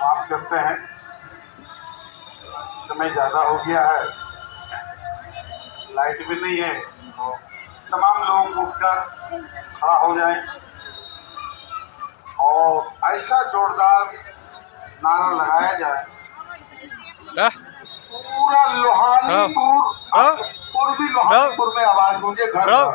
समाप्त करते हैं। समय ज़्यादा हो गया है, लाइट भी नहीं है, तो तमाम लोग उठकर खड़ा हो जाएं और ऐसा जोरदार नारा लगाया जाए पूरा लोहानीपुर, पूर्वी लोहानीपुर में आवाज गूंजे घर घर।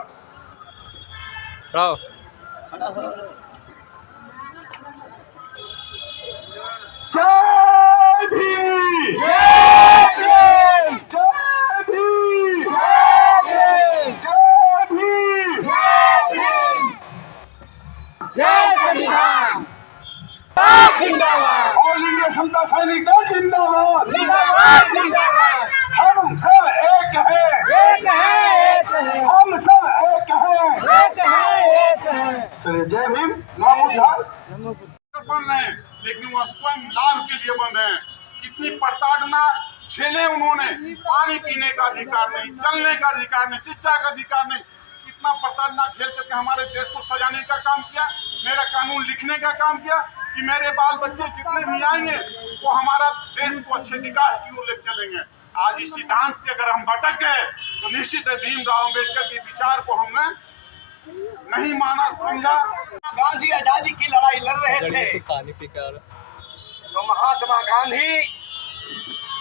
जय भीम, जय भीम, जय भीम, जय भीम, जय भीम, जय संविधान जिंदाबाद। ऑल इंडिया समता सैनिक दल जिंदाबाद, जिंदाबाद, जिंदाबाद। हम सब एक हैं, एक हैं, एक हैं। हम सब एक हैं, एक हैं, एक हैं। चलिए, जय भीम। बन रहे हैं, लेकिन वह स्वयं लाभ के लिए बन रहे हैं। कितनी प्रताड़ना झेले उन्होंने, पानी पीने का अधिकार नहीं, चलने का अधिकार नहीं, शिक्षा का अधिकार नहीं, कितना प्रताड़ना झेल करके हमारे देश को सजाने का काम किया, मेरा कानून लिखने का काम किया कि मेरे बाल बच्चे जितने भी आएंगे वो हमारा देश को अच्छे विकास की ओर ले चलेंगे। आज इस सिद्धांत से अगर हम भटक गए तो निश्चित है भीमराव अम्बेडकर के विचार को हमने नहीं माना, समझा। गांधी आजादी की लड़ाई लड़ रहे थे, पानी पीकर तो महात्मा गांधी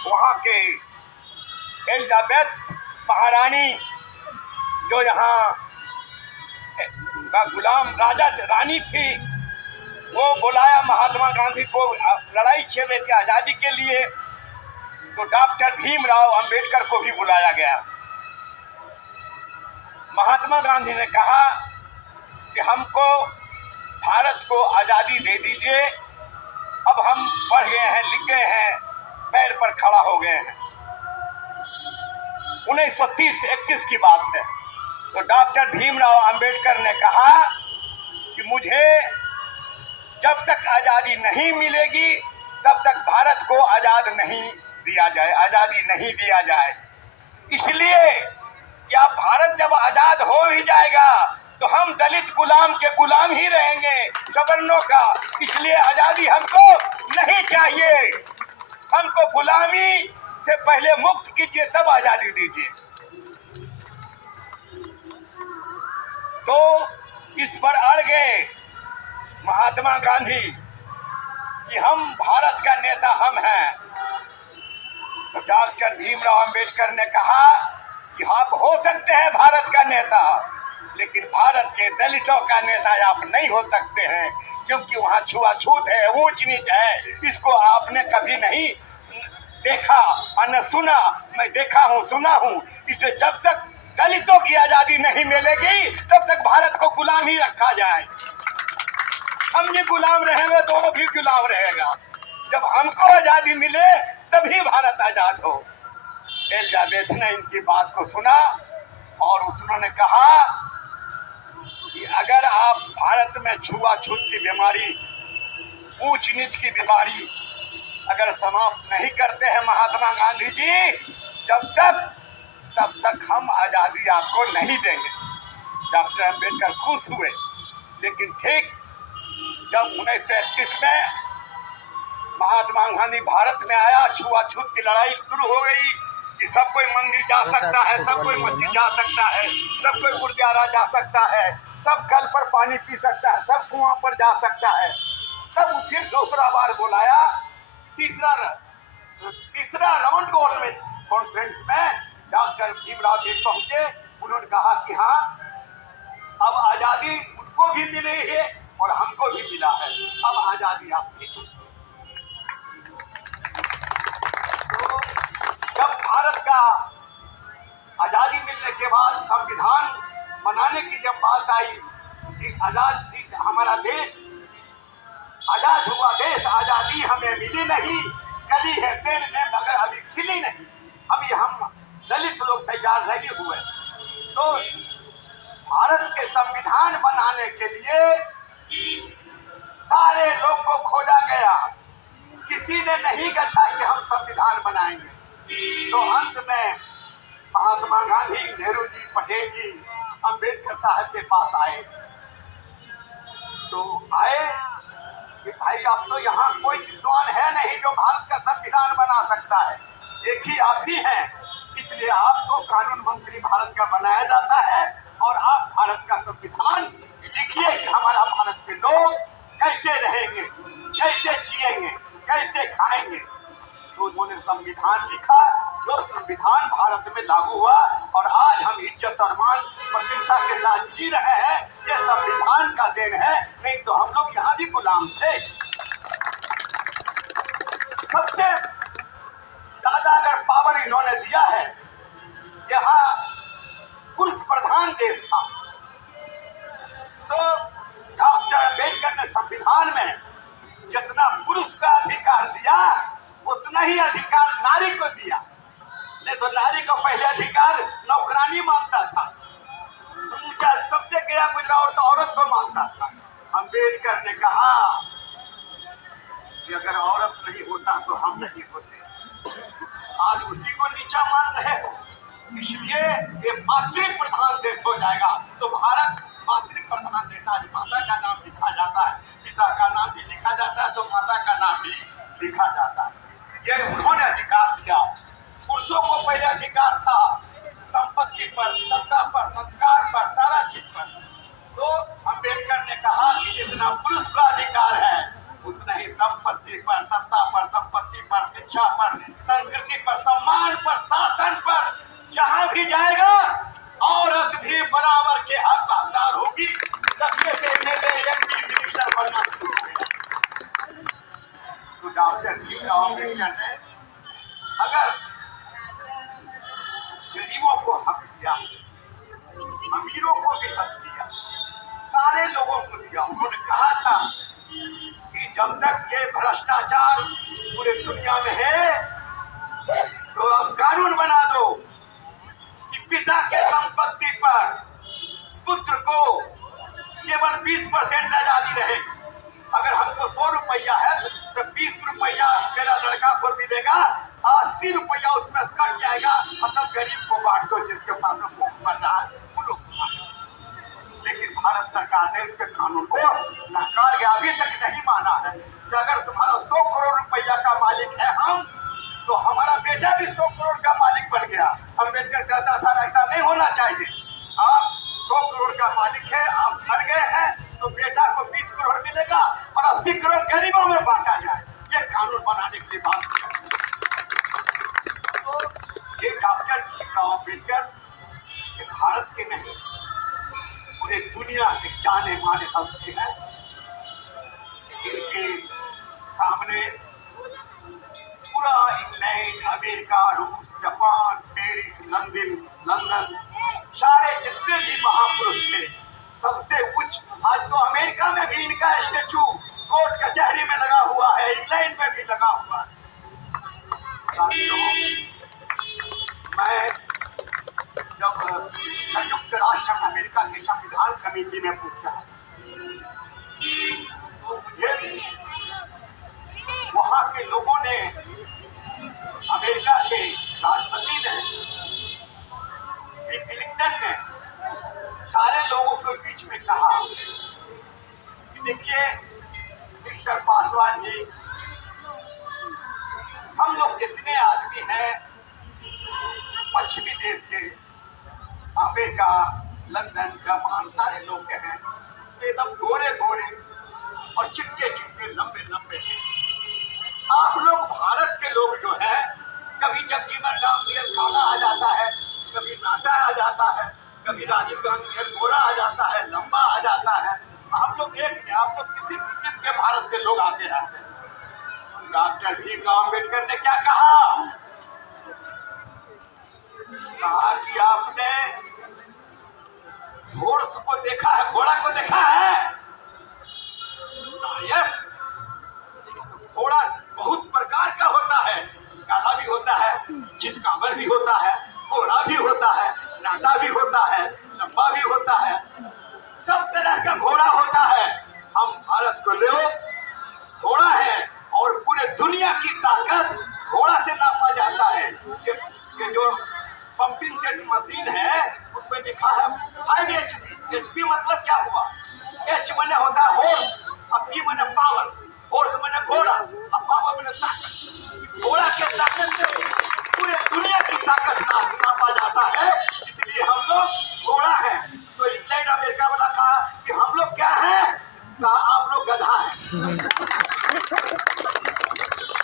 वहाँ के एलिजाबेथ महारानी जो यहाँ का गुलाम राजा रानी थी, वो बुलाया महात्मा गांधी को लड़ाई छेड़ रहे थे आजादी के लिए, तो डॉक्टर भीमराव अंबेडकर को भी बुलाया गया। महात्मा गांधी ने कहा कि हमको भारत को आजादी दे दीजिए, अब हम पढ़ गए हैं, लिख गए हैं, पैर पर खड़ा हो गए हैं। 1930-31 की बात है। तो डॉक्टर भीमराव अंबेडकर ने कहा कि मुझे जब तक आजादी नहीं मिलेगी तब तक भारत को आजाद नहीं दिया जाए, आजादी नहीं दिया जाए। इसलिए क्या भारत जब आजाद हो ही जाएगा तो हम दलित गुलाम के गुलाम ही रहेंगे, सवर्णों का। इसलिए आजादी हमको नहीं चाहिए, हमको गुलामी से पहले मुक्त कीजिए, तब आजादी दीजिए। तो इस पर अड़ गए महात्मा गांधी कि हम भारत का नेता हम हैं। तो डॉक्टर भीमराव अंबेडकर ने कहा कि आप हो सकते हैं भारत का नेता, लेकिन भारत के दलितों का नेता आप नहीं हो सकते हैं, क्योंकि वहाँ छुआछूत है, ऊंच नीच है। इसको आपने कभी नहीं देखा और न सुना। मैं देखा हूँ, सुना हूँ। इसलिए जब तक दलितों की आजादी नहीं मिलेगी तब तक भारत को गुलाम ही रखा जाए। हम भी गुलाम रहेंगे तो वो भी गुलाम रहेगा। जब हमको आजादी मिले तभी भारत आजाद हो। एलिजाबेथ ने इनकी बात को सुना और उन्होंने कहा कि अगर आप भारत में छुआछूत की बीमारी, ऊंच नीच की बीमारी अगर समाप्त नहीं करते हैं महात्मा गांधी जी, तब तक हम आजादी आपको नहीं देंगे। डॉक्टर अम्बेडकर खुश हुए, लेकिन ठीक जब 1931 में महात्मा गांधी भारत में आया, छुआछूत की लड़ाई शुरू हो गई कि सब कोई मंदिर जा सकता है, सब कोई मस्जिद जा सकता है, सब कोई गुरुद्वारा जा सकता है, सब कल पर पानी पी सकता है, सब कुआं पर जा सकता है। सब फिर दूसरा बार बुलाया, तीसरा राउंड कॉन्फ्रेंस में डॉक्टर भीमराव जी पहुंचे। उन्होंने कहा कि हाँ, अब आजादी उनको भी मिली है और हमको भी मिला है, अब आजादी आपकी। तो जब भारत का आजादी मिलने के बाद संविधान बनाने की जब बात आई कि हमारा देश आजाद हुआ, देश आजादी हमें मिली नहीं, कली है पेड़ में मगर अभी खिली नहीं, अभी हम दलित लोग तैयार नहीं हुए। तो भारत के संविधान बनाने के लिए सारे लोग को खोजा गया, किसी ने नहीं कहा कि हम संविधान बनाएंगे। तो अंत में महात्मा गांधी, नेहरू जी, पटेल जी, अंबेडकर साहब के पास आए। तो आए कि भाई भाई अब तो यहाँ कोई विद्वान है नहीं जो भारत का संविधान बना सकता है, एक ही आप ही हैं। इसलिए आपको कानून मंत्री भारत का बनाया जाता है और आप भारत का संविधान लिखिए कि हमारा भारत के लोग कैसे रहेंगे, कैसे जिएंगे, कैसे खाएंगे। तो उन्होंने संविधान लिखा, जो संविधान भारत में लागू हुआ और आज हम इज्जत और मान प्रतिष्ठा के साथ जी रहे हैं, ये संविधान का देन है, नहीं तो हम लोग यहाँ भी गुलाम थे। सबसे ज्यादा अगर पावर इन्होंने दिया है, यहाँ पुरुष प्रधान देश था, तो डॉक्टर अम्बेडकर ने संविधान में जितना पुरुष का अधिकार दिया उतना ही अधिकार नारी को दिया। नहीं तो नारी को पहले अधिकार नौकरानी मानता था, सबसे गया गुजरा और तो औरत को मानता था। अम्बेडकर ने कहा कि अगर औरत नहीं होता तो हम नहीं होते। आज उसी को नीचा मान रहे हो, इसलिए ये मातृ प्रधान देश हो जाएगा। तो भारत मातृ प्रधान देश, आज माता का नाम लिखा जाता है, पिता का नाम भी लिखा जाता है, तो माता का नाम भी लिखा जाता है। ये उन्होंने अधिकार दिया। पुरुषों को पहले अधिकार था संपत्ति पर, सत्ता पर, संस्कार पर, सारा चीज पर। तो अम्बेडकर ने कहा कि जितना पुरुष का अधिकार है उतना ही संपत्ति पर, सत्ता पर, संपत्ति पर, शिक्षा पर, संस्कृति पर, सम्मान पर, शासन पर, जहाँ भी जाएगा औरत भी बराबर के हकदार होगी। सबसे पहले एमपी मिनिस्टर बनना शुरू हुआ। तो डॉक्टर भीमराव अम्बेडकर ने अगर गरीबों को हक दिया, अमीरों को भी हक दिया, सारे लोगों को दिया। उन्होंने कहा था कि जब तक ये भ्रष्टाचार पूरे दुनिया में है तो अब कानून बना दो कि पिता के संपत्ति पर पुत्र को केवल 20% आजादी रहे। अगर हमको 100 रुपया है तो 20 रुपया मेरा लड़का को मिलेगा, 80 रुपया उसमें कट जाएगा और सब गरीब को बांट दो, जिसके पास भूख मर रहा है वो लोग। लेकिन भारत सरकार ने इसके कानून को नकार के अभी तक नहीं माना है कि अगर तुम्हारा 100 करोड़ रुपया का मालिक है हम, तो हमारा बेटा भी 100 करोड़ का मालिक बन गया। अम्बेडकर कहता था ऐसा नहीं होना चाहिए। आप 100 करोड़ का मालिक है, आप मर गए हैं तो बेटा को 20 करोड़ मिलेगा और 80 करोड़ गरीबों में बांटा जाए। ये कानून बनाने की बात है। तो ये डॉक्टर भीमराव अम्बेडकर भारत के नहीं पूरे दुनिया के जाने माने हस्ती हैं। इनके सामने पूरा इंग्लैंड, अमेरिका, रूस, जापान, पेरिस, लंदन सारे जितने भी महापुरुष थे सबसे उच्च। आज तो अमेरिका में भी इनका स्टेचू कोर्ट कचहरी में लगा हुआ है, इंग्लैंड में भी लगा हुआ है। मैं जब संयुक्त राष्ट्र अमेरिका की संविधान समिति में पूछा तो मुझे वहां के लोगों ने, अमेरिका के राष्ट्रपति ने, क्लिंटन ने, सारे लोगों के बीच में कहा कि देखिए मिस्टर पासवान जी, हम लोग जितने आदमी हैं पश्चिमी देश के, अमेरिका, लंदन, जापान, सारे लोग हैं, एकदम गोरे गोरे और चिट्टे चिट्टे लंबे लंबे हैं। आप लोग भारत के लोग जो है, कभी जगजीवन राम काला आ जाता है, कभी नाटा आ जाता है, कभी राजीव गांधी गोरा आ जाता है, लंबा आ जाता है। हम लोग एक नहीं, आप लोग किसी किस्म के भारत के लोग आते रहते हैं। डॉक्टर भीमराव अम्बेडकर ने क्या कहा कि आपने घोड़ को देखा है, घोड़ा को देखा है? यस, घोड़ा बहुत प्रकार का होता है, काला भी होता है, चितकाबर भी होता है, घोड़ा भी होता है, नाटा भी होता है, लंबा भी होता है, सब तरह का घोड़ा होता है। हम भारत को लोग घोड़ा है और पूरे दुनिया की ताकत घोड़ा से नापा जाता है। ये जो पंपिंग सेट मशीन है उसमें लिखा है 5 HP। HP मतलब क्या हुआ? H माने होता है होर्स और P माने पावर। होर्स ताकत से पूरे दुनिया की ताकत नापा जाता है। इसलिए हम लोग घोड़ा है। तो इंग्लैंड अमेरिका वाला कहा कि हम लोग क्या है, कहा आप लोग गधा है,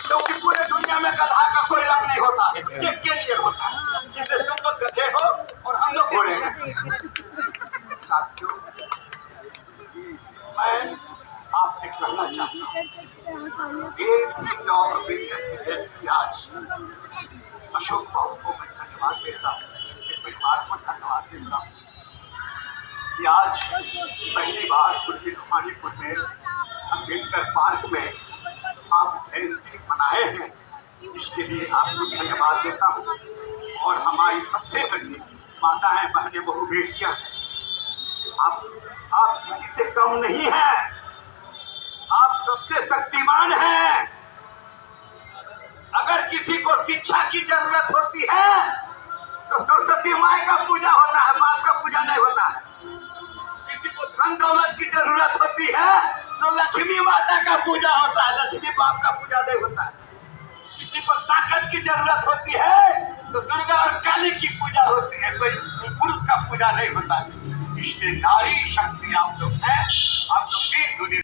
क्योंकि पूरे दुनिया में गधा का कोई रंग नहीं होता है, एक के लिए होता है, जिससे तुम लोग गधे हो और हम लोग घोड़े हैं। साथियों, मैं आपसे कहना चाहता हूँ, एक आज अशोक बाबू को मैं धन्यवाद देता हूँ, उसके परिवार को धन्यवाद देता हूँ कि आज पहली बार कुर्सी रुमानीपुर में अम्बेडकर पार्क में आप जयंती मनाए हैं, इसके लिए आपको धन्यवाद देता हूँ। और हमारी सबसे बड़ी माताएं, बहनें, बहु बेटियां, आप किसी से कम नहीं हैं, आप सबसे शक्तिमान हैं। अगर किसी को शिक्षा की जरूरत होती है तो सरस्वती माई का पूजा होता है, बाप का पूजा नहीं होता है। किसी को धन दौलत की जरूरत होती है तो लक्ष्मी माता का पूजा होता है, लक्ष्मी बाप का पूजा नहीं होता है। किसी को ताकत की जरूरत होती है तो दुर्गा और काली की पूजा होती है, कोई पुरुष का पूजा नहीं होता है। इसलिए नारी शक्ति आप लोग हैं, आप लोग की दुनिया